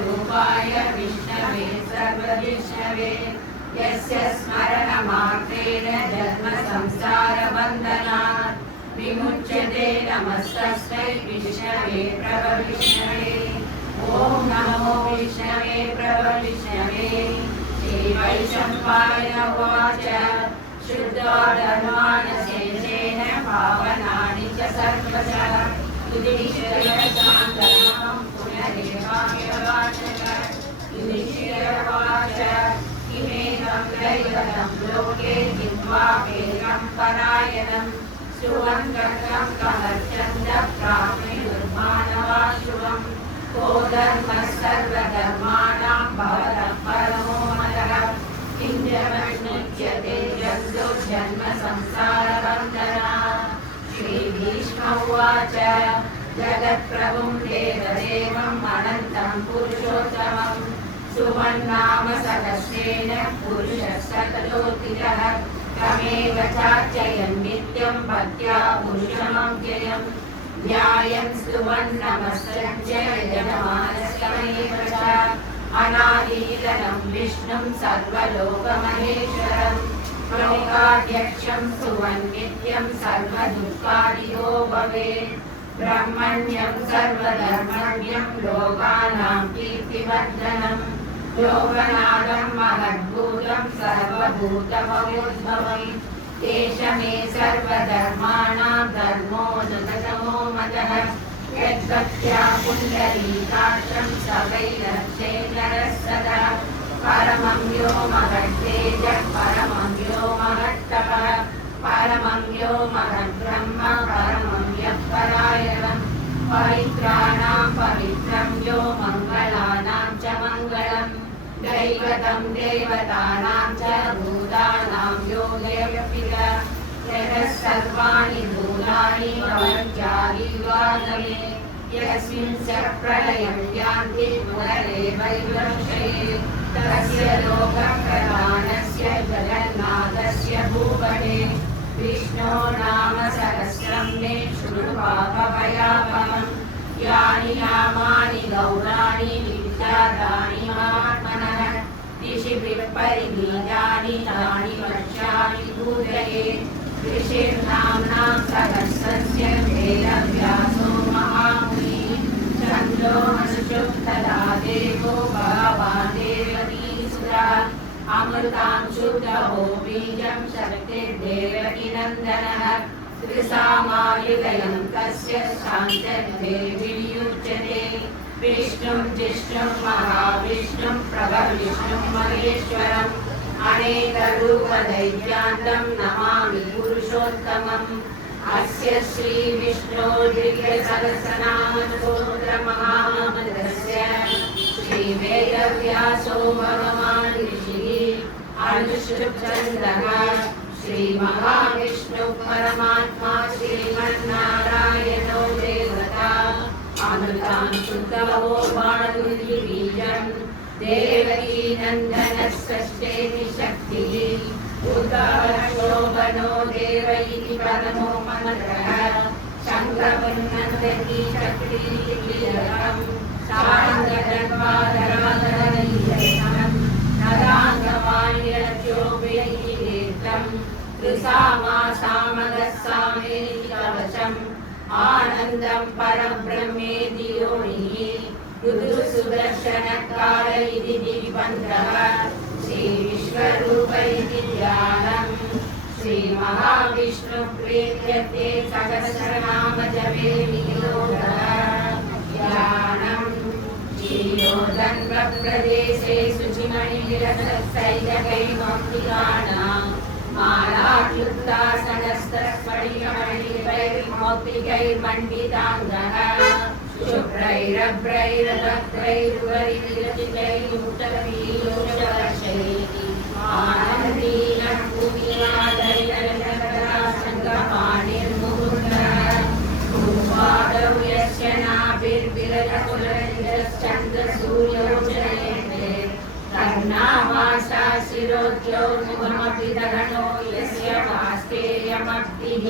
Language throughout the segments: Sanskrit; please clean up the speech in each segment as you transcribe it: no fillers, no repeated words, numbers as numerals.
रूपाय विष्णवे सर्वविष्णवे यस्य स्मरणमात्रेण जन्म संसारबन्धनात् विमुच्यते नमस्तस्मै विष्णवे प्रभविष्णवे ॐ नमो विष्णवे प्रभविष्णवे श्रीवैशम्पायन उवाच शुद्धा धर्मानशेषेण पावनानि च सर्वशः युधिष्ठिरशान्तनं पुनरेवाचः युधिष्ठिरोवाच किमेनं दैवतं लोके जिह्वा वेगं परायणं सुवङ्कं कमर्चन्द्र प्राप्नुर्मानवाशुवम् को धर्मः सर्वधर्माणां भवतः परमो मतः किञ्जन्मुच्यते जन्तो जन्म संसारबन्धनात् श्रीभीष्म उवाच जगत्प्रभुं देवदेवम् अनन्तं पुरुषोत्तमं सुमन्नाम सहस्रेण पुरुषः शतकोटितः तमेव चार्चयन् नित्यं भक्त्या पुरुषमव्ययम् ध्यायन् स्तुवन्नमस्कृत्य यजमानस्तमेव च अनादितं विष्णुं सर्वलोकमहेश्वरं लोकाध्यक्षं स्तुवन् नित्यं सर्वदुःखादितो भवेत् ब्रह्मण्यं सर्वधर्मण्यं लोकानां कीर्तिवर्धनं लोकनाथं महद्भूतं सर्वभूतभवोद्भवम् देशमे सर्वधर्माणां धर्मोऽनुगतमो मतः यद्भक्त्या पुण्डरीकाक्षं सवैरक्षेणरः सदा परमं यो महद्तेजः परमं यो महत्तपः परमं यो महद्ब्रह्म परमं यः परायणं पवित्राणां पवित्रं यो मङ्गलानां च मङ्गलम् दैवतं देवतानां च भूतानां यो देवपिता यतः सर्वाणि भूतानि भवत्यादिवादमे यस्मिन् च प्रलयं यान्ति पुनरेवैवंशये तस्य लोकप्रधानस्य जगन्नाथस्य भूपते विष्णो नाम सहस्रं मे शृणु पापभयापहम् यानि नामानि गौराणि विख्यातानि महात्मनः ऋषिभिः परिगीतानि तानि वर्षाणि पूजये ऋषिर्नाम्नां सहस्रस्य वेदव्यासो महामुनिः चन्द्रो मनुष्योक्तदा देवो भगवान् देवकीसुरः अमृतां शुद्धो बीजं शक्तिर्देवकीनन्दनः त्रिसामायुधयं तस्य शान्तर्देवीयुज्यते विष्णुं जिष्णुं महाविष्णुं प्रभविष्णुं महेश्वरम् अनेकरूपदैत्यान्तं नमामि पुरुषोत्तमम् अस्य श्रीविष्णोर्दिव्यसहस्रनामस्तोत्रमहामन्त्रस्य श्रीवेदव्यासो भगवान् ऋषिः अनुष्टुप्छन्दः श्रीमहाविष्णुः परमात्मा श्रीमन्नारायणो देवता अमृतां शुद्धो बाणुर्बीजं देवकीनन्दनस्सृष्टेति शक्तिः उदारशोभनो देव इति परमो मन्त्रः शङ्खपुन्नन्दकी शक्तिः शारङ्गदर्पाधराधरैर्यं नदाङ्गवाण्यर्चोभयैः तीर्थं त्रिसामासामगस्सामेति कवचम् आनन्दं परब्रह्मेति योनिः ऋतुसुदर्शनकाल इति दिग्बन्धः श्रीविश्वरूप इति ध्यानम् श्रीमहाविष्णुप्रीत्यर्थे सहस्रनामजपे विनियोगः ध्यानम् श्रीयोधन्वप्रदेशे शुचिमणिविरसत्सैजकैर्मौक्तिकानां मालाक्लुप्तासनस्तस्फटिकमणिकैर्मौक्तिकैर्मण्डिताङ्गः शुभ्रैरभ्रैरभक्त्रैर्वरिविरचितैर्मुक्तपीयूषवर्षैः आनन्दीनं भूमिवादैरलङ्कृतासङ्गपाणिर्मुकुन्दः भूपादौ यस्य नाभिर्विरजकुलनिरश्चन्द्रसूर्योचयते तन्नामाशा शिरोद्यो मुखमपि दहनो यस्य वास्तेयमब्धिः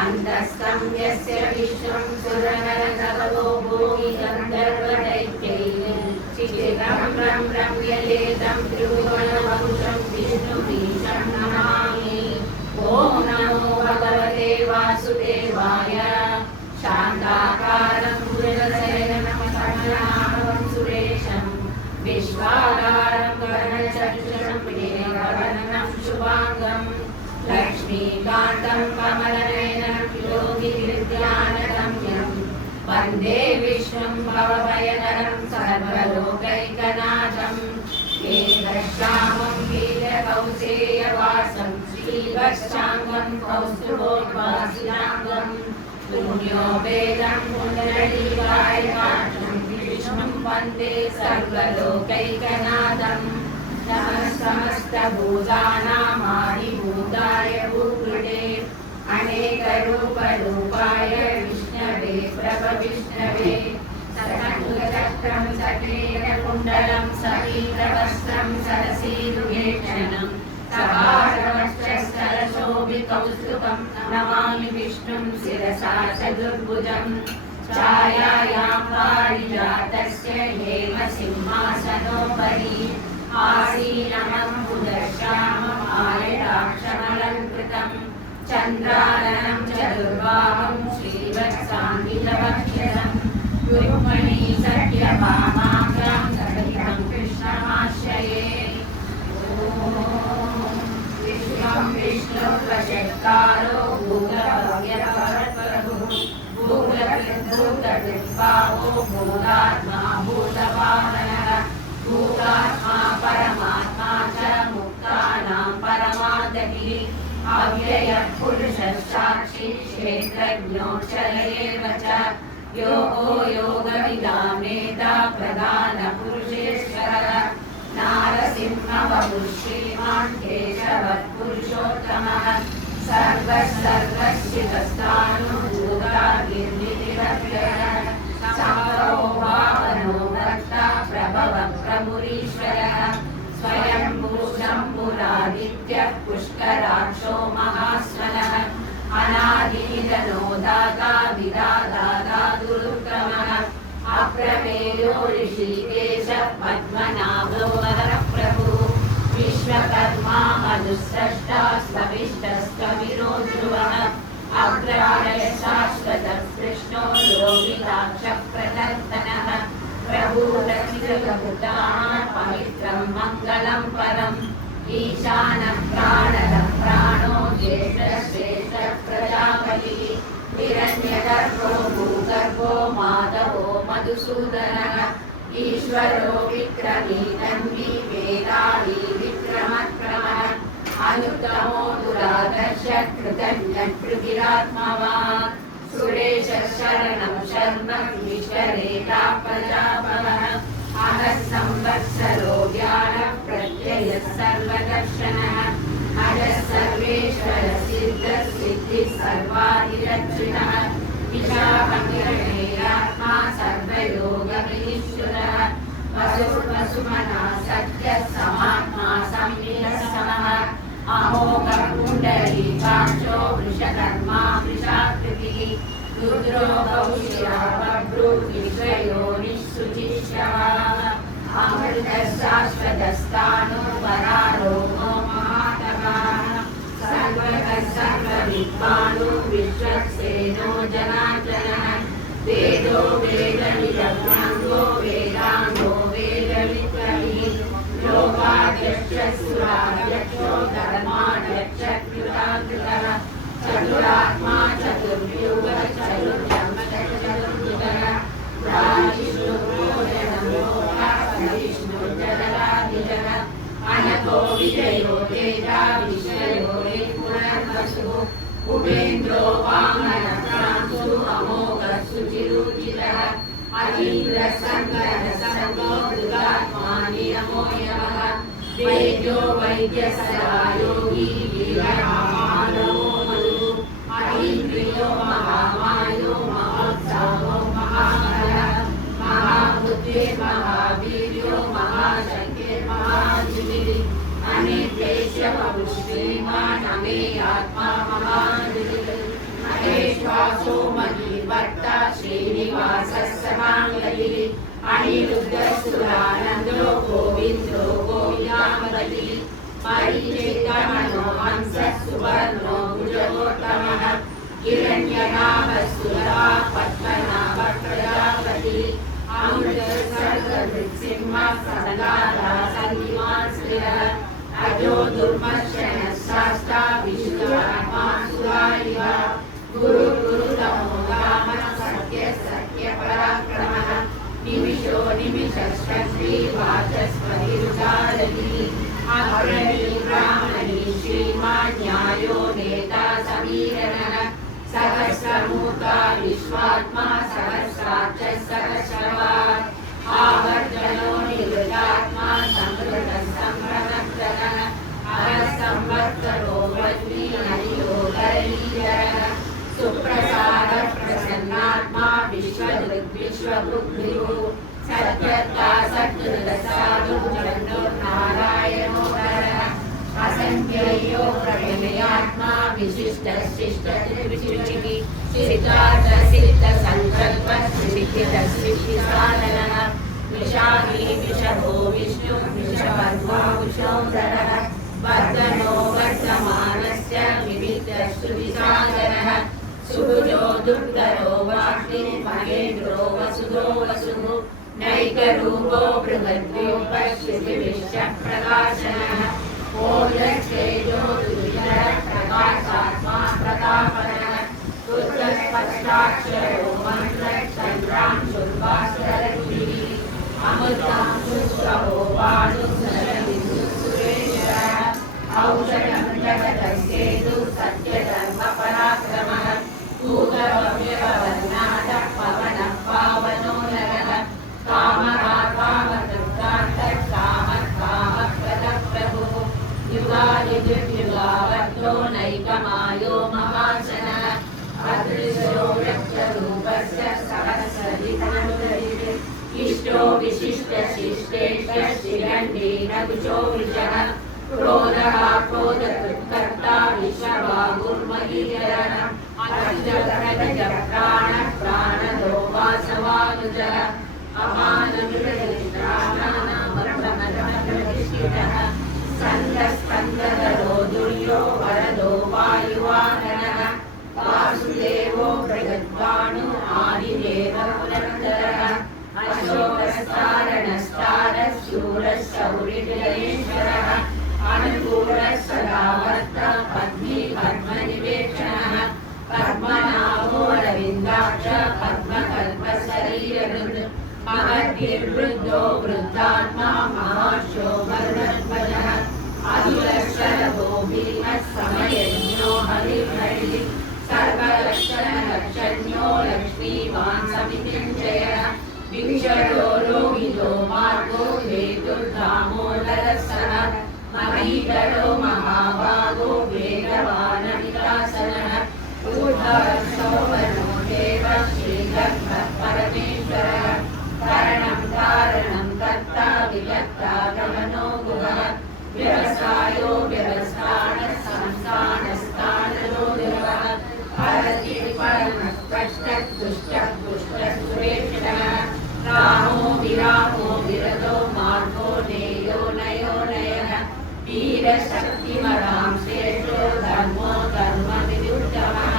अन्तस्तं यस्य विश्वं सुरनरसवो भोगि गन्धर्वदैत्यैः चिचिरं रम्यलेतं त्रिभुवनवपुषं विष्णुमीशं नमामि। ॐ नमो भगवते वासुदेवाय। शान्ताकारं भुजगशयनं पद्मनाभं सुरेशं विश्वाधारं गगनचक्षुषं मेघवर्णं शुभाङ्गं लक्ष्मीकान्तं कमलनयनं योगिविद्यानगम्यं वन्दे विष्णुं भवभयहरं सर्वलोकैकनाथम्। एकश्यामं वीरकौसेयवासं श्रीवत्साङ्गं कौस्तुभोद्भासिताङ्गं पुण्यो वेदं पुण्डरीकायकाक्षं विष्णुं वन्दे सर्वलोकैकनाथम्। नमः समस्तभूतानामादिभूताय भूकृते अनेकरूपरूपाय विष्णवे प्रभविष्णवे सकलचक्रं सकेतकुण्डलं सपीतवस्त्रं सरसीरुहेक्षणं सभासवक्षस्थलशोभिकौस्तुभं नमामि विष्णुं शिरसा चतुर्भुजं। छायायां पारिजातस्य हेमसिंहासनोपरि आसीनमम्बुदश्याममायताक्षमलङ्कृतं चन्द्राननं चतुर्बाहुं श्रीवत्साङ्गितवक्षसं रुक्मिणी सत्यभामाभ्यां सहितं कृष्णमाश्रये। विश्वं विष्णुर्वषट्कारो भूतभव्यप्रभुः भूतकृद्भूतकृद्भावो भूतात्मा भूतवाहनः भूतात्मा परमात्मा च मुक्तानां परमादगिः अव्ययः पुरुषः साक्षी क्षेत्रज्ञोऽक्षर एव च योगो योगविदामेता प्रधानपुरुषेश्वरः नारसिंहवपुः श्रीमान् केशवः पुरुषोत्तमः सर्वसर्वश्चितस्थाणुभूतागिर्निधिरव्ययः संभवो भावनो भक्ता प्रभवः प्रभुरीश्वरः स्वयंभू शम्भुरादित्यः पुष्कराक्षो महास्वनः अनादिनिधनो दाता विदाता दुरुत्तमः अप्रमेयो ऋषिकेशः पद्मनाभो वरः प्रभुः विश्वकर्मा मधुस्रष्टा स्वविष्टस्त्वविरो ध्रुवः अग्रालय शाश्वतः कृष्णो लोकिताक्षः प्रदर्शनः प्रभुरचितभूतान् पवित्रं मङ्गलं परम् ईशानः प्राणदः प्राणो ज्येष्ठश्रेष्ठः प्रजापतिः हिरण्यगर्भो भूगर्भो माधवो मधुसूदनः ईश्वरो विक्रमी तन्वी वेदाली विक्रमक्रमः अनुत्तमो दुरादर्श कृतज्ञकृतिरात्मवान् सुरेशः शरणं शर्म विश्वरेता प्रजापवः अहः संवत्सरो ज्ञानः प्रत्ययः सर्वदर्शनः अजः सर्वेश्वरः सिद्धः सिद्धिः सर्वाधिरक्षिणः विशाखमिरणेरात्मा सर्वयोगविनिश्चुरः वसुमना सत्यः समात्मा संविदः समः अमोघः पुण्डरीकाक्षो वृषकर्मा वृषाकृतिः रुद्रो गौशिरा बभ्रो विश्वयोनिः शुचिश्रवः अमृतः शाश्वतस्थानो वरारोहो महातपः सर्वः सर्वविद्वानो विश्वक्सेनो जनार्दनः वेदो वेदविदग्नाङ्गो वेदाङ्गो वेदविद्रविः लोकाध्यक्षः सुराध्यक्षो धर्माध्यक्षः कृताकृतः चतुरात्मा चतुर्व्यूहः चतुर्ब्रह्मचतुर्भुजः विष्णुर्जगदाधिजः अनको विजयो तेजा विश्वयो पुनर्वसुः उपेन्द्रो वामनः अमोघः शुचिरुचितः अतीन्द्रसङ्गरसङ्गो मृगात्मा नियमो यमः वेद्यो वैद्यसदा योगी वीरमानवो मधुः अतीन्द्रियो महामायो महोत्साहो महाबलः महाबुद्धिर्महावीर्यो महाशक्तिर्महाधीः अनिर्देश्य श्रीमान् अमेयात्मा महाधीः अनिरुद्धसुरानन्दो गोविन्दो गोविदामपति मरीचितमनो हंसः सुवर्णो भुजगोत्तमः हिरण्यनाभस्सुरा पद्मनाभः प्रजापति अमृतसर्गसिंहः सदाधा सन्निवान् श्रियः अजो दुर्मर्शनः शास्ता विशुद्धात्मा सुरारिव गुरु गुरुतमो रामः सत्यपराक्रमः निमिषो निमिषश्री वाचस्पतिरुदारति अग्रणी ब्राह्मणी श्रीमान् न्यायो नेता समीरणः सहस्रमूर्ता विश्वात्मा सहस्राक्षः सहस्रवान् आवर्जनो निवृतात्मा संवृतः संभ्रमज्जनः अहस्संवत्सरो वह्नि हरियो धरणीधरः सुप्रसादः प्रसन्नात्मा विश्वबुद्धिः सत्यता सत्कृतसाधु नारायणो हरः असंख्यो प्रमेयात्मा विशिष्टशिष्टविशुचिः सिद्धार्थसिद्धसङ्कल्पः सिद्धिसाधनः विशाखी विषभो विष्णु विषभर्वाहुषोधरः वर्धनो वर्धमानस्य विविधश्रुतिसाधनः सुभुजो दुर्धरो वाग्नि महेन्द्रो वसुधो वसुः नैकरूपो बृहद्रूपः श्रुतिविश्य प्रकाशनः ओजस्तेजो दुर्धरः प्रकाशात्मा प्रतापनः उत्तस्पष्टाक्षरो मन्त्रः चन्द्रांशुर्भास्कररुचिः अमृतांशुस्तवो वाणुसरविन्दुसुरेश्वरः औषधं जगतस्येतुः सत्यधर्मपराक्रमः भूतभव्यवर्णातः पवनः पावनो नरः कामः कामकृत्कान्तः कामः कामप्रदः प्रभुः युगायुजुर्युगावद्धो नैकमायो महाशनः अदृशो व्यक्तरूपस्य सहस्रजितनुदरिः इष्टो विशिष्टशिष्टेश्वर शिरण्येन कुशो वृषः क्रोधः क्रोधकृत्कर्ता विश्वबाहुर्महीधरः अष्टप्रगजः प्राणः प्राणदो वासवानुजः अमानविरहितानामप्रमदप्रतिष्ठितः स्कन्दस्कन्दधरो दुर्यो वरदो वायुवाहनः वासुदेवो बृहद्भानु आदिदेव पुनर्धरः अशोकस्तारणस्तारः शूरः शौरिर्गणेश्वरः अनुकूलः सदावर्तः पद्मी पद्मनिवेक्षणः पद्मनाभो रविन्दाक्षः पद्मकल्पशरीरहृद् महद्भिर्वृद्धो वृद्धात्मा महाशोभर्णध्वजः अधुलशरभो भीमः समयज्ञो हरिर्हरिः सर्वलक्षणलक्षण्यो लक्ष्मीवान् समितिञ्जयः विक्षरो रोहितो मार्गो हेतुर्दामोदरः महीधरो महाभागो वेगवानविलासनः ऊर्ध्वसौवनो देवः श्रीगर्भः परमेश्वरः करणं कारणं कर्ता विकर्ता गमनो गुहः व्यवसायो व्यवस्थानः संस्थानस्थानरोधः हरति परमस्पष्टः दुष्टः पुष्टः सुरेक्षणः रामो विरामो विरदो मार्गो नेयो नयो नयः वीरशक्तिमदां श्रेष्ठो धर्मो धर्मविरुद्धमः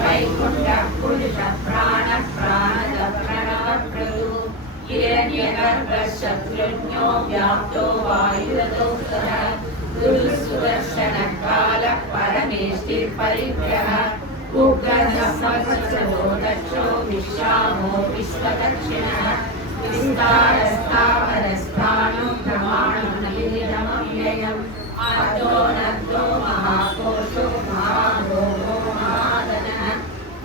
वैकुण्ठः पुरुषः प्राणः प्राणदः प्रणवः प्रभुः हिरण्यगर्भः शत्रुघ्नो व्याप्तो वायुरथोत्तरः गुरुसुदर्शनः कालः परमेष्टिर्परिग्रहः उग्रसंवत्सरो दक्षो विश्रामो विश्वदक्षिणः विस्तारस्थावरस्थानो प्रमाणं निलितमव्ययम् आर्तो नर्तो महाकोशो महाभोगो महाधनः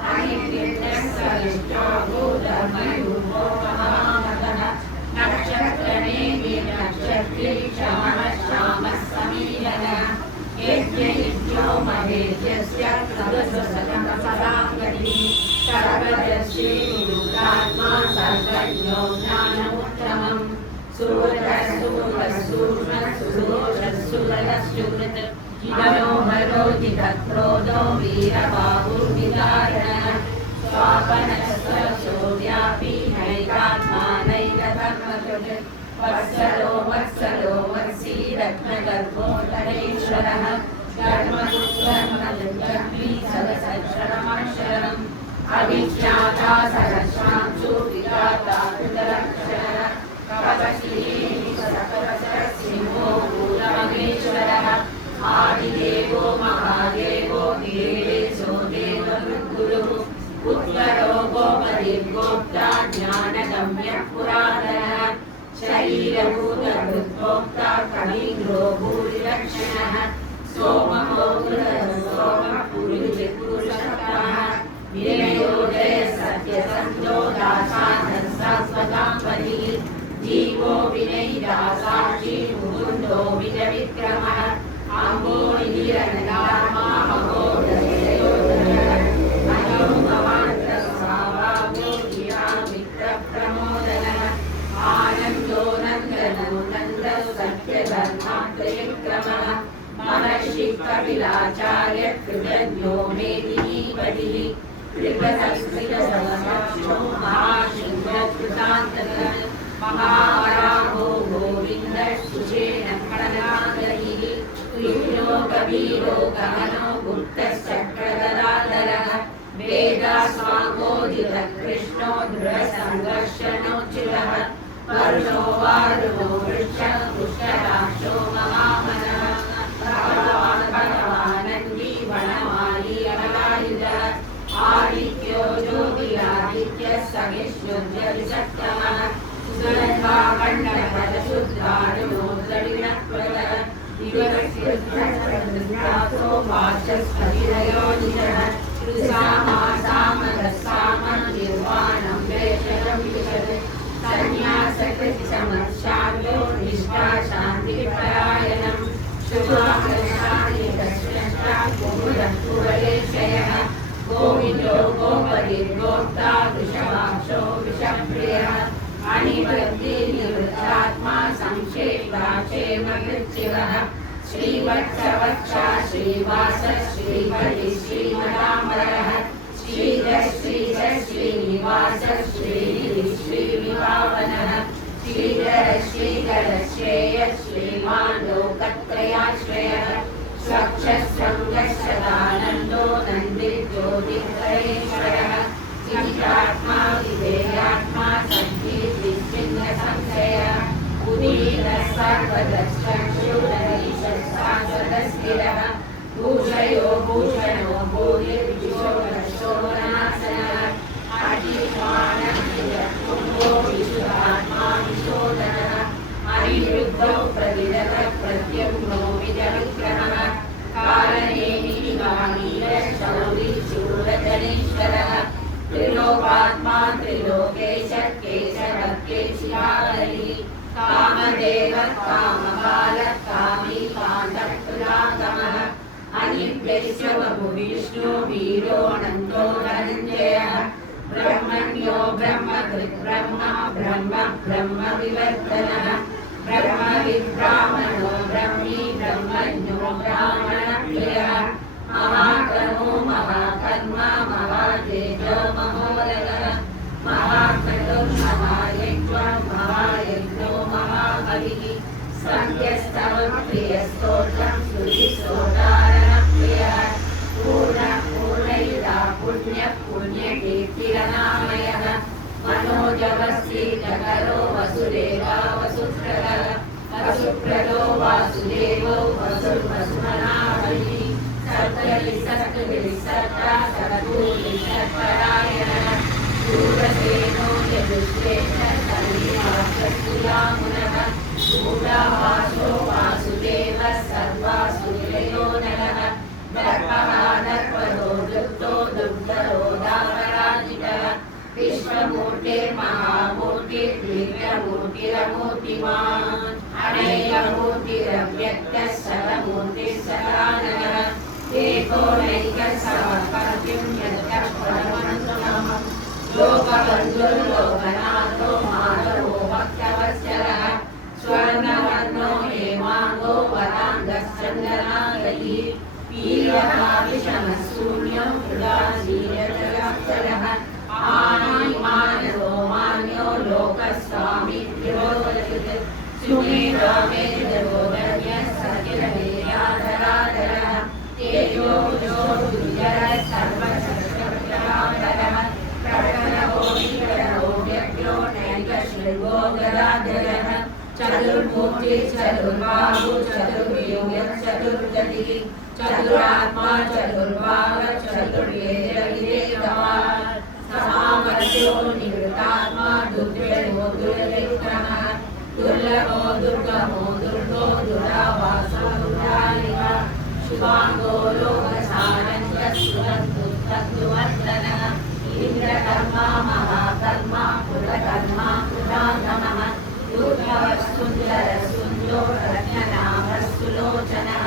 अनिर्विण्णः सविष्टागो धर्मरूपो महामतः नक्षत्रनेमि नक्षत्री क्षमः श्यामः समीरणः यज्ञयुज्यो महेज्यस्य सदसदाङ्गतिः सर्वदर्शीनिरुक्तात्मा सर्वज्ञो ज्ञानमुत्तमम् सुरसूरसूक्ष्मसुदोषसुरलसुकृत् मनोहरोधितक्रोधो वीरबाहुर्विदारणः स्वापनः स्वशो व्यापी नैकात्मा नैकतः वत्सलो वत्सलो वत्सी रत्नगर्भो धनेश्वरः धर्मगुरुर्धर्मजन्मी सदसक्षरमक्षरम् अभिज्ञाता सहस्रांशु विधाता कृतरक्षणः कवचीः सकलसिंहो भूतमहेश्वरः आदिदेवो महादेवो वीरेशो देवगुरुः उत्तरो गोपतिर्गोप्ता ज्ञानगम्यः पुरातनः शरीरभूतभृद्भोक्ता कवीन्द्रो भूरिलक्षणः सोमो सोमः पुरुषपुरुषः विनयोदय सत्यसन्तो दासानः शाश्वताम्बरिः जीवो विनयिदासाक्षी मुकुन्दो विजविक्रमः अम्बो निधिरनदामा महोदयोदयः अयो भवान्तस्वाभावो धिया मित्रप्रमोदनः आनन्दो नन्दनो नन्दः सत्यधर्मात्रयक्रमः महर्षि कपिलाचार्य कृतज्ञो मेदिनीपतिः कृपसंस्कृतसमक्षो महासिंहकृतान्तकः महावराहो गोविन्दः सुषेण प्रणनादरिः तुल्यो कबीरो गहनो गुप्तश्चक्रगदाधरः वेदास्वाङ्गोदितः कृष्णो दृढसङ्घर्षणोच्युतः वरुणो वारुणो वृक्षः पुष्कराक्षो महामनः भगवानन्दी वनमाली अमलायुधः आदित्यो ज्योतिरादित्यः सहिष्णुर्जविसत्तमः सुगन्धाकण्डफलशुद्धारुणो द्रविणप्रदः दिवसो वाचस्पतिरयोनितः निर्वाणं वेषलं विशद सन्न्यासकृत्समशान्तो निष्ठा शान्तिपरायणं शुभाङ्गशान्तिकश्यः गोविन्दो गोपतिर्गोप्ता वृषभाक्षो विषप्रियः अनिवृत्तिर्निवृत्तात्मा संक्षेपाक्षेमकृच्छिवः श्रीवत्सवक्षा श्रीवासः श्रीपतिः श्रीमदाम्बरः श्रीधः श्रीधः श्रीनिवासः श्रीनिधिः श्रीविभावनः श्रीधरः श्रीधरः श्रेयः श्रीमान् लोकत्रयाश्रयः स्वक्षस्रङ्गशदानन्दो नन्दिर्ज्योतिर्धरेश्वरः चित्रात्मा विधेयात्मा सद्भिर्विच्छिन्नसंशयः उदीरः सर्वदश्चक्षुरधीशस्थिरः भूषयो भूषणो भूरिर्विशोधशोधनासनः अतिमानः कुम्भो विशुद्धात्मा विशोधनः अनिरुद्धौ प्रविदतः प्रत्यग्नो विजविक्रमः कालनेमिनिवाणीरशौरिशूलधनेश्वरः त्रिलोकात्मा त्रिलोकेशः केशवकेशियाहरिः कामदेवः कामबालः कामी कान्तः अनिर्देश्यवभुविष्णु वीरोऽनन्तो धनञ्जयः ब्रह्मण्यो ब्रह्मकृत् ब्रह्म ब्रह्म ब्रह्मविवर्धनः ब्रह्मविद्ब्राह्मणो ब्रह्मी ब्रह्मज्ञो ब्राह्मणप्रियः महाकर्मो महाकर्म महातेजो महोदयः महाक्रतुर्महायज्ञो महायज्ञो महाबलिः सन्ध्यस्तवप्रियस्तोत्रं श्रुतिस्तोतारणप्रियः पूर्णयुधा पुण्यः पुण्यकीर्तिरनामयः मनोजवस्तीर्णकरो वसुदेवा वसुप्रदः वसुप्रदो वासुदेवो वसुर्वसुमनाभरिः सत्तरिसत्तरिसत्ता सत्तूरिसत्परायणः शूरसेनो यजुश्रेष्ठः सन्निवासस्तुयामुनः शूरावासो वासुदेवः सर्वासुरयो नरः दर्पः दर्पदो दुग्धो दुग्धरो दापराजितः विश्वमूर्तिर्महामूर्तिर्दिव्यमूर्तिरमूर्तिमान् अनेकमूर्तिरव्यक्तः सर्वमूर्तिः एकोनैकः समपर्तिं यज्ञः परमन्तमः लोकबन्धुर्लोकनाथो माधवो भक्तवत्सलः स्वर्णवर्णो हेमाङ्गो वराङ्गश्चन्दनागरी वीरः विषमशून्यो मृगाशीलजलाक्षरः आनिमानरो मान्यो लोकस्वामी चतुर्मूर्ति चतुर्बाहु चतुर्युग चतुर्गति चतुरात्मा चतुर्भाग चतुर्वेदविदेकवान् समावर्त्यो निवृत्तात्मा दुर्जयो दुर्विक्रमः दुर्लभो दुर्गमो दुर्गो दुरावासो दुरालिः शुभांगो लोकसारञ्च सुरद्भुतद्वर्तनः इंद्रकर्मा महाकर्मा कुलकर्मा कुलाधमः उद्भवः सुन्दरसुन्दरो रत्ननाभस्तुलोचनः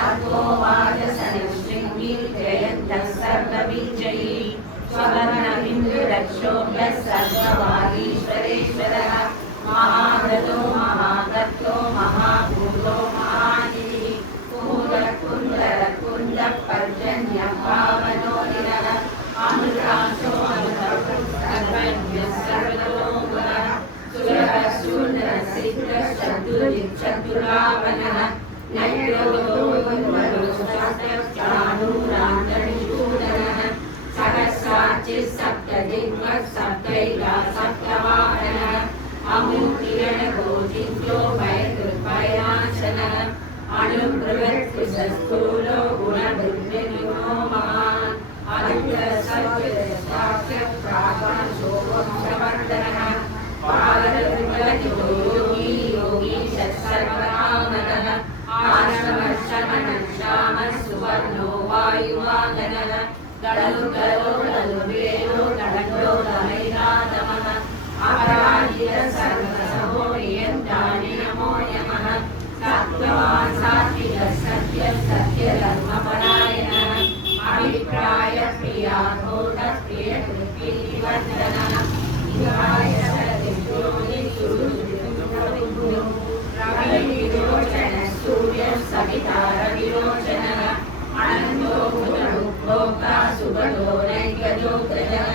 अर्को वाजसनिशृङ्गी जयन्तः सर्वविजयी स्ववर्णबिन्दुरक्षोभ्यः सर्ववागीश्वरेश्वरः महागतो महादत्तो महाभूतो महानिधिः कुन्दरकुन्दरकुन्दः पर्जन्यः पावनोदिनः अमृतांशो सर्वज्ञः सर्वतोमुखः सुरः शूद्रः सिद्धः चतुरावनः नैरोगोचाणूरान्तरिषूदनः सहस्राचिः सप्तदिग्वः सप्तैका सप्तवाहनः अमूर्तिगणगोचिन्त्यो भयकृपयाचनः अणुबृहत्कुशस्थूलो गुणभृद्विनिमो महान् अनन्तरसर्वशाख्यप्रापणशोभवंशवर्धनः पावनविमलयो योगी योगी सर्वकामनः आश्रमशमनः श्यामः सुवर्णो वायुवाहनः दलुकरो दलुवेलो दण्डो दमैरातमः अपराजितः सर्वसमो नियन्ता नियमो यमः सत्त्ववान् सात्विकः सत्यः सत्यधर्मपरायणः अभिप्रायप्रिया घोषः प्रियकृतिवर्धनः इहाय रविविरोचनः सूर्यः सविता रविरोचनः अनन्तो भुवनोक्ता सुगतो नैकजोग्रजः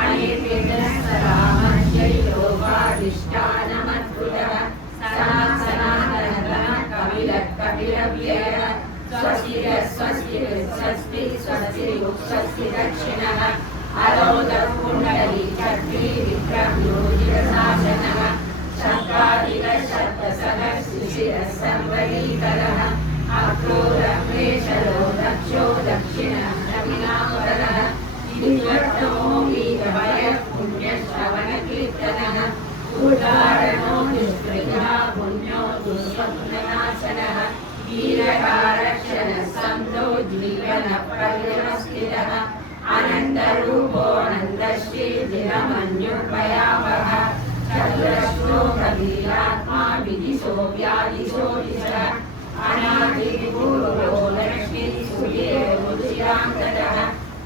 अणिर्विघ्नस्तरामश्चैलोकाधिष्ठानमद्भुतः सनातनः कपिलः कपिलव्ययः स्वस्तिरः स्वस्तिरः स्वस्ति स्वस्तिर्युः स्वस्ति दक्षिणः अरोदः पुण्डरीकर्त्री विक्रम्योजितशासनः शब्दादिकः शब्दसहः शिशिरः सर्वरीकरः अक्रूरः प्रेषलो दक्षो दक्षिणः नवीनावरः विद्वत्तमो वीरभयः पुण्यश्रवणकीर्तनः उदारणो दुष्कृतः पुण्यो दुःस्वप्ननाशनः वीरकारक्षणः सन्तो जीवनः पर्यवस्थितः अनन्तरूपोऽनन्तश्री धिरमन्युर्भयावहः चतुरश्रो कबीरात्मा विदिशो व्यादिशो दिशः अनादिपूर्वो लक्ष्मीः सुधीरोचिरान्तरः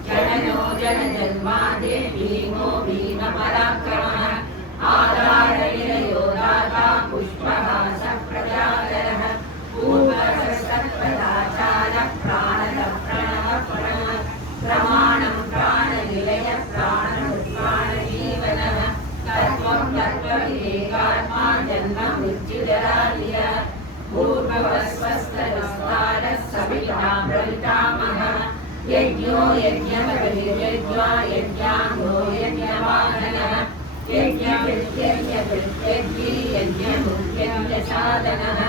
जननो जनजन्मादि भीमो भीमपराक्रमः आधारनिलयो दाता पुष्पः सप्रजातरः पूर्वः सत्पदाचारः प्राणदः प्रणवः प्रणः प्रमाणं प्राणनिलयः प्राणजीवनः तत्त्वं तत्त्वविवेकात्मा जन्म मृत्युजरानिलः पूर्ववः स्वस्थलस्तारः सविता प्रवितामहः यज्ञो यज्ञपतिर्यज्ञा यज्ञाङ्गो यज्ञवाहनः यज्ञकृत्यज्ञकृत्यज्ञी यज्ञमुख्यज्ञसाधनः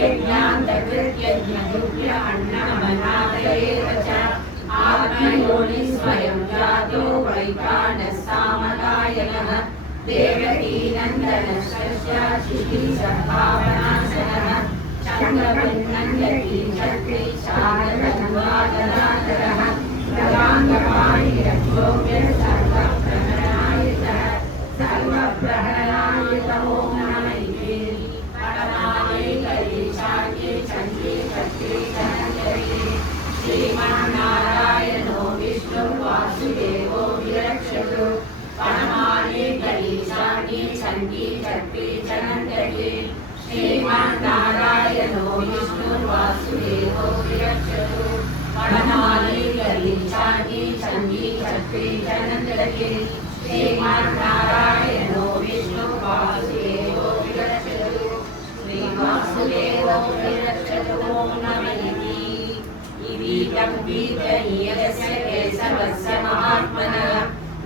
यज्ञान्तकृत्यज्ञभुव्य अन्नमनादयेव च आत्मयोनि स्वयं जातो वैकानः सामगायनः देवकीनन्दनः शिशिसद्भावनाशनः चन्द्रवन्नन्दती छत्री शारदन्वादनादरः प्रगाङ्गपाणिरक्षोभ्यः सर्वप्रहरणायुतः सर्वप्रहरणायुतमो नमैके परमानैकैशान्ये चन्द्रे छत्री धनञ्जये श्रीमन्नारायणो विष्णुर्वासुदेवो विरक्षतु परमानैकैशान्ये चन्द्रे छत्री धनञ्जये श्रीमन्नारायणो विष्णुर्वासुदेवो विरक्षतु परमानैकैशान्ये चन्द्रे छत्री धनञ्जये श्रीमन्नारायणो विष्णुर्वासुदेवो विरक्षतु श्रीवासुदेवो विरक्षतु नमैति इवीदं वीतनीयस्य केशवस्य महात्मनः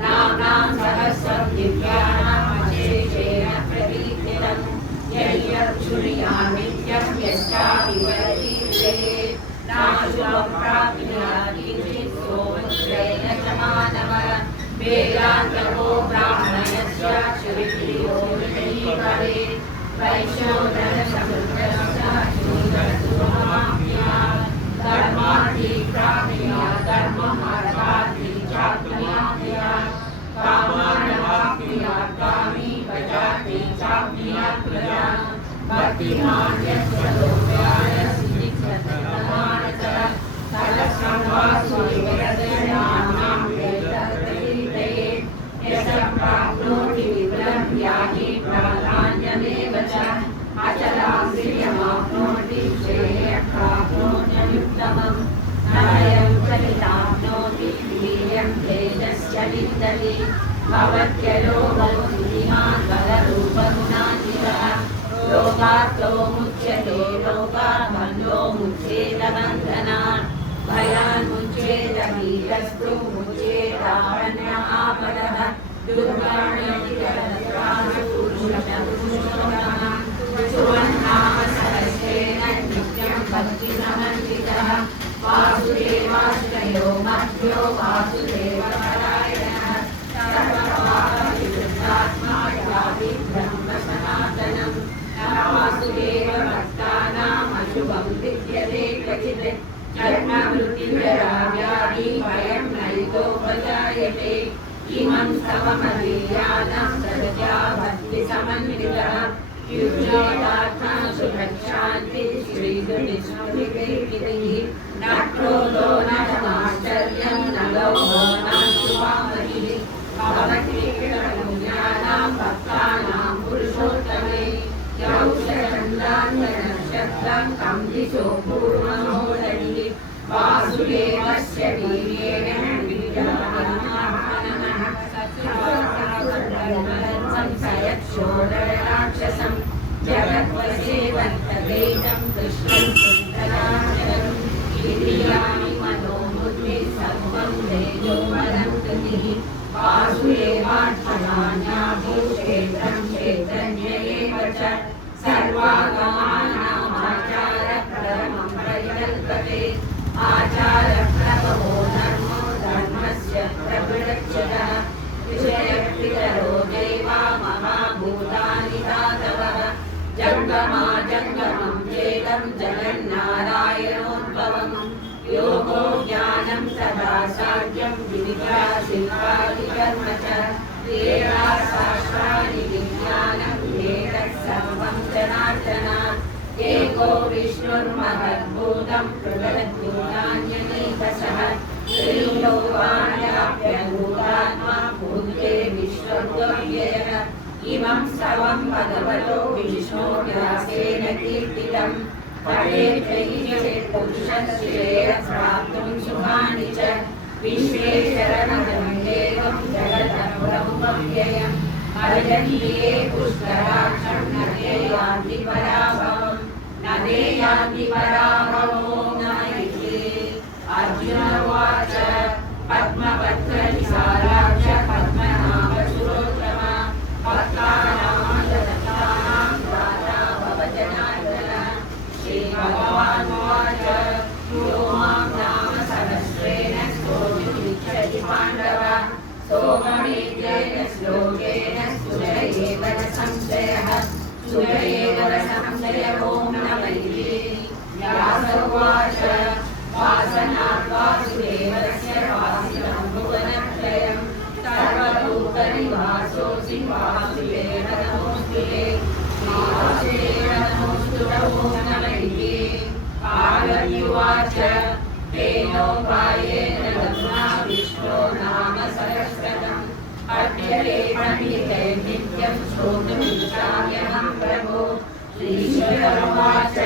नाम्नां सहस्रं दिव्यानाम् अशेषेण प्रकीर्तितम् यैव यक्षुर्यान् नित्यं यश्चाभिवर्तीते नाशुभं प्राप्नुयात् किञ्चित् सोमश्रेण च मानव वेदान्तको ब्राह्मणस्य श्रुतियो भवेत् वैश्योधरसमुद्रस्य शूद्रसुमाप्नुयात् धर्मार्थी प्राप्नुयात् धर्ममार्गार्थी चाप्नुयात् कामानवाप्नुयात् कामी प्रजाति चाप्नुयात् प्रजाम् भक्तिमान् यस्य लोकाय सिद्धिसत्तमानसः सर्वसंवासुविवरदयानां वेदप्रतीतये यशः प्राप्नोति विपुलं याहि प्राधान्यमेव च अचलां श्रियमाप्नोति श्रेयः प्राप्नोत्ययुत्तमम् नयं चलिताप्नोति वीर्यं तेजस्य विन्दति भवत्यलोभो बुद्धिमान् बलरूपगुणान्वितः लोकार्तो मुच्यते लोकात् बन्धो मुच्येत बन्धनात् भयान् मुच्येत भीतस्तु मुच्येतारण्यापदः दुर्गाणिकरत्रासु पुरुषोत्तमः सुवह्नाम सहस्रेण नित्यं भक्तिसमन्वितः वासुदेवाश्रयो मध्यो वासुदेवपरायणः सर्वपापविवृतात्मा याति ब्रह्मसनातनम् वासुदेवभक्तानाम् अशुभं विद्यते क्वचित् जन्ममृत्युजराव्याधि भयं नैतोपजायते इमं स्तवमदीयानं प्रजा भक्तिसमन्वितः युज्येतात्मा सुखशान्तिः श्रीगुणिस्मृतिः न क्रोधो न माश्चर्यं न लोभो न शुभामतिः भवतीर्णपुण्यानां भक्तानां पुरुषोत्तमे यौषचन्द्राङ्गनक्षत्रं तं दिशो पूर्वमोदनिः वासुदेवस्य वीर्येण विद्यमानः संशयक्षोदराक्षसं जगद्वसेवन्तवेदं कृष्णं चिन्तनाचलम् इन्द्रियाणि मनोबुद्धिः सर्वं तेजोमयं कृतिः वासुदेवार्थमान्याभूषेत्रं क्षेत्रज्ञ एव च सर्वागमानामाचारप्रथमं परिकल्पते आचारप्रभवो धर्मो धर्मस्य प्रविरक्षतः विषयपितरो देवा महाभूतानि धातवः जङ्गमाजङ्गमं चेदं जगन्नारायणोद्भवम् योगो ज्ञानं सदा साध्यं विद्या शिल्पादिकर्म च क्रीडा शास्त्राणि विज्ञानं वेदः सर्वं जनार्दनात् एको विष्णुर्महद्भूतं पृथग्भूतान्यनेकशः श्रीलोकान्याप्यभूतात्मा भूते विश्वव्ययः इमं स्तवं भगवतो विष्णो व्यासेन कीर्तितम् पुरुषश्रेयः प्राप्तुं सुखानि च विश्वेश्वरमहं देवं जगदव्ययम् अर्जन्ये पुष्कराक्षं न ते यान्ति पराभवम् न ते यान्ति पराभवो न इति अर्जुन उवाच पद्मपत्रविशालाक्ष पद्मनाभ सुरोत्तम भक्तानां जगतानां दाता भव जनार्दन श्रीभगवान् उवाच यो मां नाम सहस्रेण स्तोतुमिच्छति पाण्डव सोममेतेन श्लोकेन सुजयेव न संशयः सुजयेव न संशयो न वैरी व्यास उवाच वासनात् वासुदेवस्य वासिनं भुवनत्रयं सर्वभूतनिवासोऽसि वासुदेव नमोऽस्तुते वासुदेव नमोऽस्तु नमो नमैः पार्वती उवाच तेनोपायेन लग्ना विष्णो नाम सहस्रनाम पठ्यते पठ्यते नित्यं श्रोतुमिच्छाम्यहं प्रभो श्रीशुक उवाच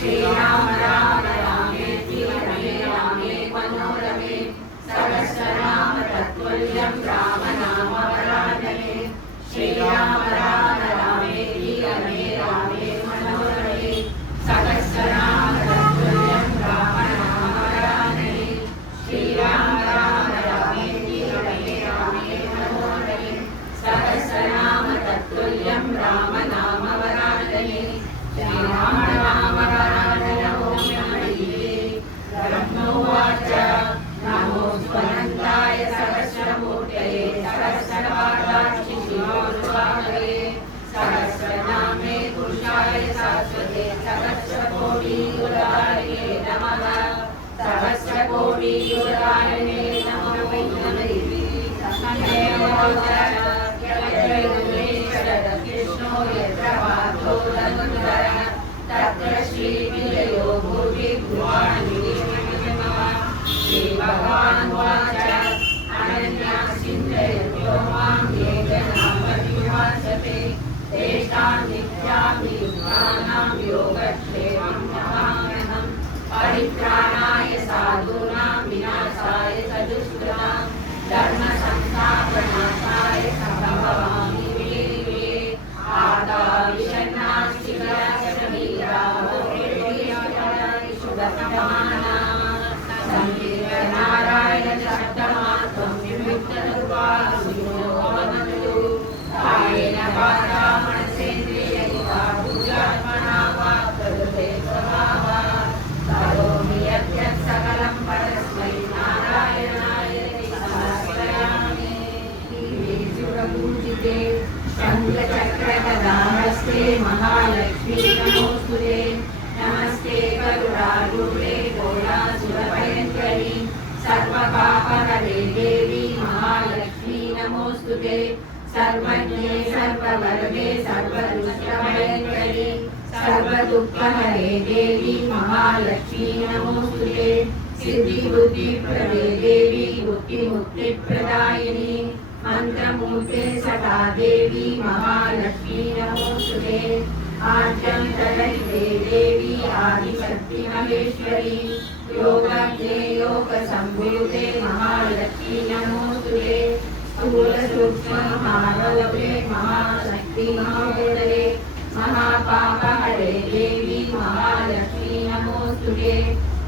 श्रीराम राम रामेति रमे रामे मनोरमे सहस्रनाम तत्तुल्यं राम नाम वरानने श्रीराम राम रामेति रमे रामे मनोरमे सहस्रनाम तत्तुल्यं राम नाम वरानने श्रीराम राम रामेति रमे रामे मनोरमे सहस्रनाम तत्तुल्यं राम नाम वरानने शङ्खचक्रगदाहस्ते महालक्ष्मी नमोऽस्तुते नमस्ते गरुडारूढे घोरासुरभयङ्करी सर्वपापहरे देवी महालक्ष्मी नमोऽस्तुते सर्वज्ञे सर्ववरदे सर्वदुष्टभयङ्करी सर्वदुःखहरे देवी महालक्ष्मी नमोऽस्तुते सिद्धिबुद्धिप्रदे देवी बुद्धिमुक्तिप्रदायिनी मन्त्रमूर्ते सदा देवी महालक्ष्मी नमोऽस्तुते आद्यन्तरहिते देवी आदिशक्ति महेश्वरी योगज्ञे योगसम्भूते महालक्ष्मी नमोऽस्तुते स्थूलसूक्ष्ममहारौद्रे महाशक्ति महोदये महापापहरे देवी महालक्ष्मी नमोऽस्तुते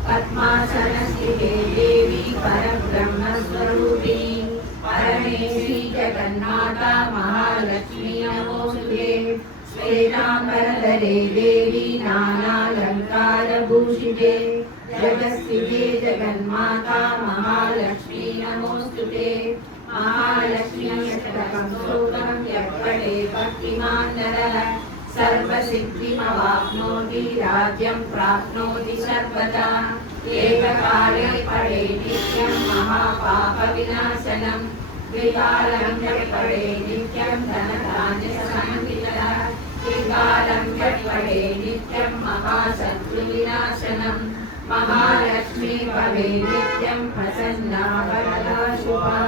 पद्मासनस्थिते देवी परब्रह्मस्वरूपिणी परमेश्वरी जगन्माता महालक्ष्मी नमोऽस्तुते श्वेताम्बरधरे देवी नानालङ्कारभूषिते जगत्स्थिते जगन्माता महालक्ष्मी नमोऽस्तुते महालक्ष्मी अष्टकं स्तोत्रं यः पठे भक्तिमान् नरः सर्वसिद्धिमवाप्नोति राज्यं प्राप्नोति सर्वदा एककाले पठे नित्यं महापापविनाशनं द्विकालं च पठे नित्यं धनधान्यसमन्वितः त्रिकालं च पठे नित्यं महाशत्रुविनाशनं महालक्ष्मी भवे नित्यं प्रसन्ना वरदा शुभा।